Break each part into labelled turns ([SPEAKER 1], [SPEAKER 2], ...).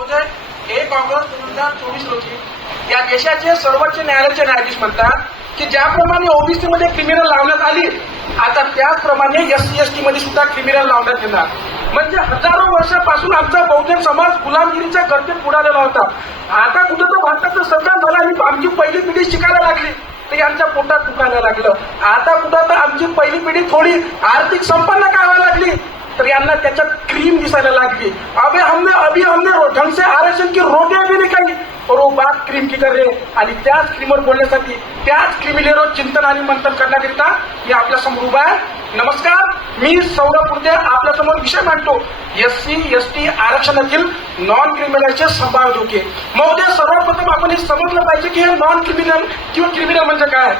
[SPEAKER 1] महोदय एक ऑगस्ट दोन हजार चोवीस रोजी या देशाचे सर्वोच्च न्यायालयाचे न्यायाधीश म्हणतात की ज्याप्रमाणे ओबीसी मध्ये क्रिमिनल लावण्यात आली आता त्याचप्रमाणे एस सी एस टी मध्ये सुद्धा क्रिमिनल लावण्यात येणार. म्हणजे हजारो वर्षापासून आमचा बहुजन समाज गुलामगिरीच्या गर्दीत बुडालेला होता. आता कुठं तर भारताचं सरकार झालं आणि आमची पहिली पिढी शिकायला लागली. तर यांच्या पोटात दुखायला लागलं. आता कुठं तर आमची पहिली पिढी थोडी आर्थिक संपन्न काय व्हायला लागली. तर यांना त्याच्यात क्रीम दिसायला लागली. अभे हमने अभि हमने ढंग से आरक्षण की रोटे भी निकाली और वो बात क्रीम की कर रहे आणि त्याच क्रीमवर बोलण्यासाठी त्याच क्रिमिलेरो चिंतन आणि मंथन करण्याकरिता मी आपल्यासमोर उभा आहे. नमस्कार मी सौरभ पुरते आपल्यासमोर विषय मांडतो. एस सी एस टी आरक्षणातील नॉन क्रिमिनलचे संभाव्य धोके महोदय सर्वप्रथम आपण हे समजलं पाहिजे की हे नॉन क्रिमिनल किंवा क्रिमिनल म्हणजे काय?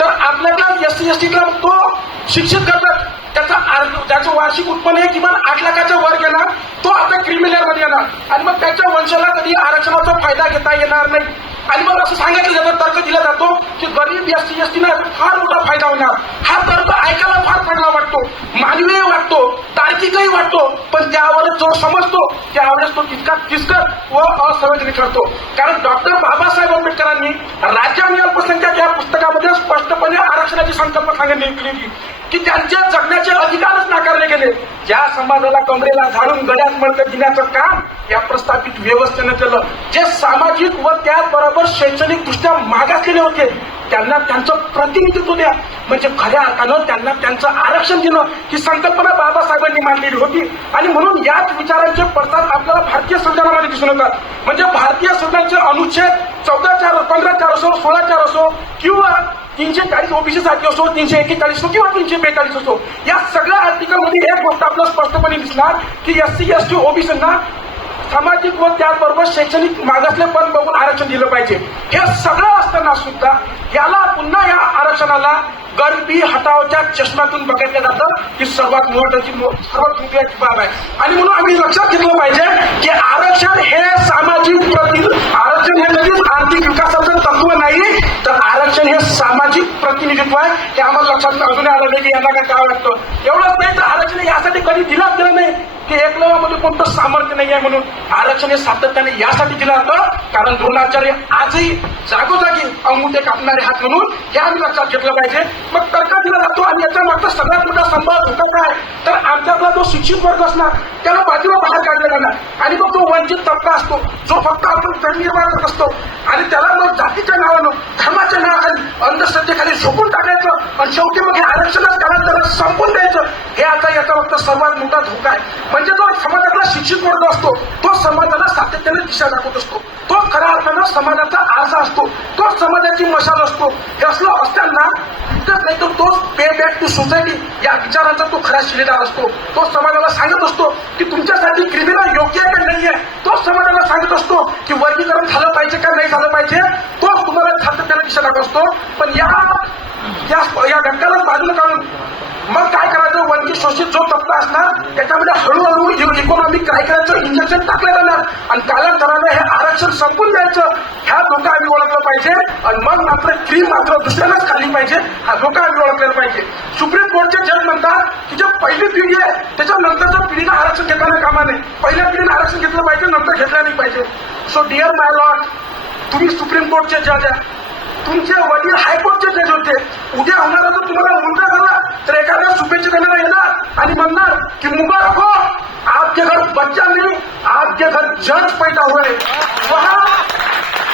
[SPEAKER 1] तर आपल्याला एस सी एस टीला तो शिक्षित करतात. त्याचा आर- त्याचं वार्षिक उत्पन्न हे किमान आठ लाखाच्या वर गेला. तो आता क्रिमिनलमध्ये येणार. आणि मग त्याच्या वंशाला कधी आरक्षणाचा फायदा घेता येणार नाही. आणि मग असं सांगितलं जातं तर्क दिला जातो की गरीब एस सी एस टीला फार मोठा फायदा होणार. हा तर्क ऐकायला फार चांगला वाटतो मानवीय वाटतो तार्किकही वाटतो पण त्यावर जो समजतो त्यावेळेस तो तितका किचकट व असंवेदनी ठरतो. कारण डॉक्टर बाबासाहेब आंबेडकरांनी राज्य आणि अल्पसंख्याक या पुस्तकामध्ये स्पष्टपणे आरक्षणाची संकल्पना सांगितली होती. की त्यांच्या जगण्याचे अधिकारच नाकारले गेले. ज्या समाजाला कमरेला झाडून गळ्यात मडकं घेण्याचं काम या प्रस्थापित व्यवस्थेनं केलं. जे सामाजिक व त्याचबरोबर शैक्षणिक दृष्ट्या मागासलेले होते त्यांना त्यांचं प्रतिनिधित्व द्या. म्हणजे खऱ्या अर्थानं त्यांना त्यांचं आरक्षण देणं ही संकल्पना बाबासाहेबांनी मांडलेली होती. आणि म्हणून याच विचारांचे पडसाद आपल्याला भारतीय संविधानामध्ये दिसून येतात. म्हणजे भारतीय संविधानाचे अनुच्छेद चौदा चार पंधरा चार असो सोळा चार असो किंवा तीनशे चाळीस ओबीसी साठी असो तीनशे एकेचाळीस असो किंवा तीनशे बेचाळीस असो या सगळ्या आर्टिकलमध्ये एक गोष्ट आपल्याला स्पष्टपणे दिसणार की एस सी एस टी ओबीसींना सामाजिक व त्याचबरोबर शैक्षणिक मागासले पण बघून आरक्षण दिलं पाहिजे. हे सगळं असताना सुद्धा याला पुन्हा या आरक्षणाला गरिबी हटावच्या चष्म्यातून बघितलं जातं ही सर्वात महत्वाची सर्वात महत्वाची बाब आहे. आणि म्हणून आम्ही लक्षात घेतलं पाहिजे की आरक्षण हे सामाजिक प्रति आरक्षण हे कधीच आर्थिक विकासाचं तत्व नाही तर आरक्षण हे सामाजिक प्रतिनिधित्व आहे हे आम्हाला लक्षात अजूनही आलं नाही की यांना काय करावं लागतं. एवढंच नाही तर आरक्षण यासाठी कधी दिलं गेलं नाही? की एकलवामध्ये कोणतं सामर्थ्य नाही आहे म्हणून. आरक्षण हे सातत्याने यासाठी दिलं जातं. कारण द्रोणाचार्य आजही जागोजागी मुंडे कापणारे हात म्हणून हे आम्ही लक्षात घेतलं पाहिजे. मग तर्क दिला जातो आणि याच्या मागचा सगळ्यात मोठा संभाव धोका काय? तर आमच्यातला जो शिक्षित वर्ग असणार त्याला बाजूला बाहेर काढला जाणार. आणि मग तो वंचित तबका असतो जो फक्त आपण धन निर्माण करत असतो. आणि त्याला मग जातीच्या नावानं धर्माच्या नावाखाली अंधश्रद्धेखाली झोपून टाकायचं आणि शेवटी मग हे आरक्षणच त्याला त्याला संपून द्यायचं. हे आता याचा फक्त सर्वात मोठा धोका आहे. म्हणजे जो समाजातला शिक्षित वर्ग असतो तो समाजाला सातत्याने दिशा दाखवत असतो. तो खऱ्या अर्थानं समाजाचा आरसा असतो. तो समाजाची मशाल असतो. हे असताना इतकंच नाही तर तोच पे बॅक टू सोसायटी या विचारांचा तो खरा शिलेदार असतो. तो समाजाला सांगत असतो की तुमच्यासाठी क्रिमिनल योग्य आहे का नाही आहे तो समाजाला सांगत असतो की वर्गीकरण झालं पाहिजे का नाही झालं पाहिजे? तोच तुम्हाला सातत्याने दिशा दाखवतो. असतो पण या या या घटकाला बाजूला काढून मग काय करायचं? वंचित शोषित जो टप्पा असणार त्याच्यामध्ये हळूहळू इकॉनॉमिक काय करायचं इंजेक्शन टाकलं जाणार. आणि कालांतराने हे आरक्षण संपून द्यायचं ह्या धोका आम्ही ओळखलं पाहिजे. आणि मग मात्र फ्री मात्र दुसऱ्यालाच खाली पाहिजे. हा धोका आम्ही ओळखलेला पाहिजे. सुप्रीम कोर्टचे जज म्हणतात की जे पहिली पिढी आहे त्याच्यानंतरच्या पिढीला आरक्षण घेताना कामा नाही पहिल्या पिढीला आरक्षण घेतलं पाहिजे नंतर घेतलं नाही पाहिजे. सो डिअर माय लॉर्ड तुम्ही सुप्रीम कोर्टचे जज आहे. तुमचे वडील हायकोर्टचे जज होते उद्या होणारा जर तुम्हाला मुलगा झाला तर एखाद्या शुभेच्छा देणारा येणार आणि म्हणणार की मुबारक हो आपके घर बच्चा नहीं आपके घर जज पैदा हुए. वहां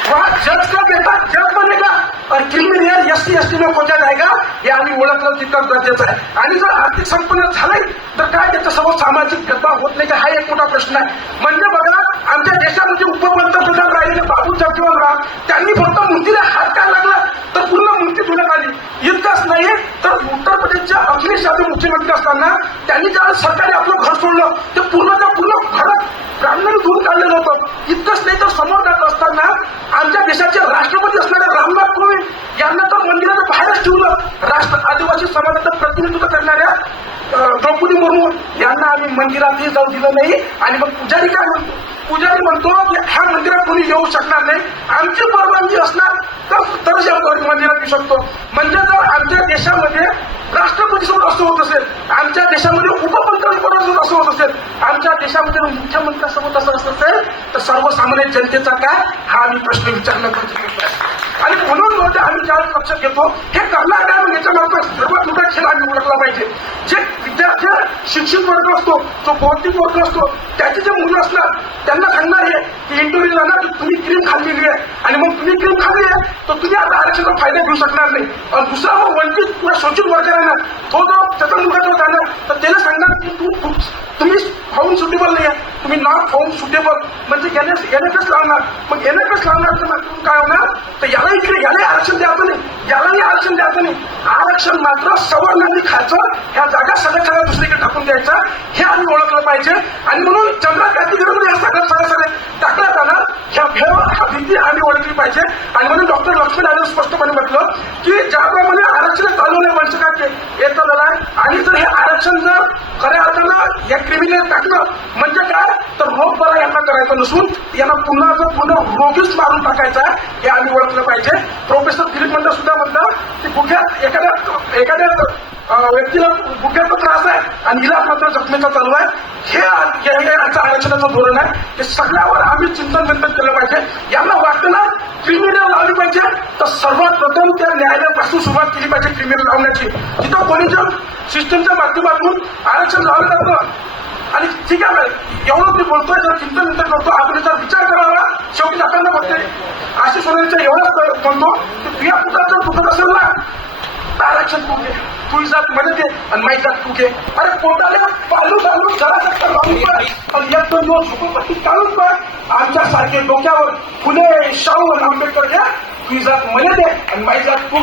[SPEAKER 1] वहां जज का बेटा जज बनेगा और criminal S T S T में खोजा जाएगा. हे आम्ही ओळखलं तितकं गरजेचं आहे. आणि जर आर्थिक संपन्न झालंय तर काय त्याच्यासमोर सामाजिक भेदभाव होत नाही का हा एक मोठा प्रश्न आहे. म्हणजे बघा आमच्या देशामध्ये उपपंतप्रधान राहिलेले बाबू जगजीवन राम त्यांनी फक्त मूर्तीला हात काय लागला तर पूर्ण मूर्ती धुण्यात आली इतकंच नाही तर उत्तर प्रदेशच्या अखिलेश यादव मुख्यमंत्री असताना त्यांनी ज्या सरकारी आपलं घर सोडलं ते पूर्णच्या पूर्ण भारत ब्राह्मणांनी दूर काढलेलं होतं इतकंच नाही तर समोर जात असताना आमच्या देशाचे राष्ट्रपती असणारे रामनाथ कोविंद यांना तर मंदिराच्या बाहेरच ठेवलं. राष्ट्र आदिवासी समाजाचं प्रतिनिधित्व करणाऱ्या द्रौपदी मुर्मू यांना आम्ही मंदिरातही जाऊ दिलं नाही. आणि मग पुजारी काय म्हणतो? पुजारी म्हणतो की ह्या मंदिरात कोणी येऊ शकणार नाही. आमची परवानगी असणार तर तरच या मंदिरात येऊ शकतो. म्हणजे जर आमच्या देशामध्ये राष्ट्रपती राष्ट्रपतीसोबत असं होत असेल आमच्या देशामध्ये उपपंतप्रधानासोबत असं होत असेल आमच्या देशामध्ये मुख्यमंत्र्यासोबत असं असत असेल तर सर्वसामान्य जनतेचा काय? हा आम्ही प्रश्न विचारला पाहिजे आणि म्हणून आम्ही ज्यावेळेस लक्षात घेतो हे करणार काय मग याच्या मागचा सर्वात मोठा खेळ आम्ही ओळखला पाहिजे. जे शिक्षित वर्ग असतो जो बौद्धिक वर्ग असतो त्याचे जे मुलं असतात त्यांना सांगणार आहे की इंटरव्ह्यू ना की तुम्ही क्रीम खाल्लेली आहे. आणि मग तुम्ही क्रीम खाल्ली आहे तर तुम्ही आता आरक्षणाचा फायदा घेऊ शकणार नाही. आणि दुसरा मग वंचित किंवा शोषित वर्ग आहे ना तो जो त्याचा मुलगा जो जाणार तर त्याला सांगणार की तू तुम्ही फाऊन सुटेबल नाही आहे. तुम्ही नॉट फाऊन सुटेबल म्हणजे याने याने लावणार. मग एन एफ एस लावणार तर काय होणार? तर याला इकडे यालाही आरक्षण द्यायचं नाही यालाही आरक्षण द्यायचं नाही आरक्षण मात्र सवर्णांनी खायचं ह्या जागा सगळ्या सगळ्या दुसरीकडे टाकून द्यायचा हे आम्ही ओळखलं पाहिजे. आणि म्हणून चंद्र क्रांतीकडे या सगळ्या सगळ्या टाकल्या जाणार. ह्या भेव हा भीती आम्ही ओळखली पाहिजे. आणि म्हणून डॉक्टर लक्ष्मी यादव स्पष्टपणे म्हटलं की ज्याप्रमाणे आरक्षण चालवणे वंचकाचे येतं झालं आणि जर हे आरक्षण जर खऱ्या अर्थानं या क्रिमिनल टाकलं म्हणजे काय? तर रोग बरा यांना करायचा नसून यांना पुन्हा जर पुन्हा रोगीच मारून टाकायचा हे आम्ही ओळखलं पाहिजे. प्रोफेसर दिलीप मंडळ सुद्धा म्हणतात की कुठल्या एखाद्या एखाद्या व्यक्तीला गुख्याचा त्रास आहे आणि हिला मात्र जखमेचा चालू आहे. हे आ- आरक्षणाचं धोरण आहे. हे सगळ्यावर आम्ही चिंतन चिंतन केलं पाहिजे. यांना वाटतं ना क्रिमिनल लावली पाहिजे. तर सर्वात प्रथम त्या न्यायालयापासून सुरुवात केली पाहिजे क्रिमिनल लावण्याची. तिथं कोणी जर सिस्टमच्या माध्यमातून आरक्षण लावलं जातं. आणि ठीक आहे एवढं मी बोलतोय जर चिंतन चिंतन करतो. आपण याचा विचार करावा शेवटी जाताना बघते आशिष सोरेंचं एवढंच म्हणतो की तुझ्या पुत्राचं दुखत असेल ना. आरक्षण तू घे तुझी जात मध्ये दे आणि माझी जात तू घे अरे पोटाला पालू घालून जरा चक्कर लावून पण एक दोन दिवस झोपूपट्टी काढून पाय आमच्यासारखे डोक्यावर फुले शाहू आणि आंबेडकर घ्या तुझी जात मध्ये दे आणि माझी जात तू